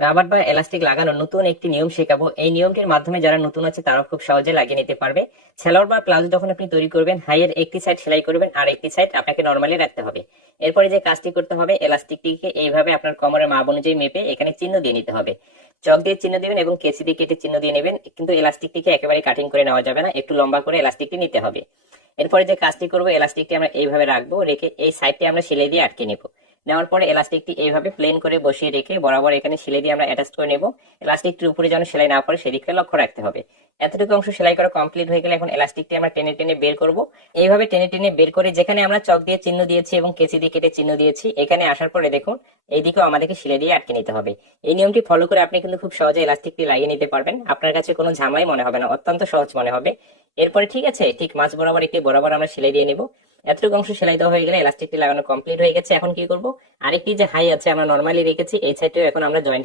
Rubber বা elastic লাগানোর নতুন একটি নিয়ম শেখাবো। এই নিয়মটির মাধ্যমে যারা নতুন আছে তারাও খুব সহজে লাগিয়ে নিতে পারবে। সালোয়ার বা প্লাজো যখন আপনি তৈরি করবেন, হাইয়ের একটি সাইড সেলাই করবেন আর একটি সাইড আপনাকে নর্মালি রাখতে হবে। এরপরে যে কাজটি করতে হবে, এলাস্টিকটিকে এইভাবে আপনার কোমরের মাপ অনুযায়ী মেপে এখানে চিহ্ন দিয়ে নিতে হবে। চক দিয়ে চিহ্ন দিবেন এবং কেচি দিয়ে কেটে চিহ্ন দিয়ে নেবেন, কিন্তু এলাস্টিকটিকে একেবারে কাটিং করে নেওয়া যাবে না, একটু লম্বা করে এলাস্টিকটি নিতে হবে। এরপরে যে কাজটি করবো, এলাস্টিকটি আমরা এইভাবে রাখবো, রেখে এই সাইডটি আমরা সেলাই দিয়ে আটকে নেবো। নেওয়ার পরে এলাস্টিকটি এইভাবে প্লেন করে বসিয়ে রেখে বরাবর এখানে সেলাই দিয়ে আমরা অ্যাটাচ করে নেব। এলাস্টিকটির উপরে যেন সেলাই না পড়ে সেদিকে লক্ষ্য রাখতে হবে। এতটুকু অংশ সেলাই করা কমপ্লিট হয়ে গেলে এখন এলাস্টিকটি আমরা টেনে টেনে বের করব। এইভাবে টেনে টেনে বের করে যেখানে আমরা চক দিয়ে চিহ্ন দিয়েছি এবং কেচি দিয়ে কেটে চিহ্ন দিয়েছি, এখানে আসার পরে দেখুন এইদিকেও আমাদেরকে সেলাই দিয়ে আটকে নিতে হবে। এই নিয়মটি ফলো করে আপনি কিন্তু খুব সহজে এলাস্টিকটি লাগিয়ে নিতে পারবেন। আপনার কাছে কোনো ঝামেলাই মনে হবে না, অত্যন্ত সহজ মনে হবে। এরপরে ঠিক আছে, ঠিক মাঝ বরাবর একটি বরাবর আমরা সেলাই দিয়ে নেব। এতটুকু অংশ সেলাই দেওয়া হয়ে গেলে এলাস্টিকটি লাগানো কমপ্লিট হয়ে গেছে। এখন কি করব, আরেকটি যে হাই আছে আমরা নর্মালি রেখেছি, এই সাইডেও এখন আমরা জয়েন্ট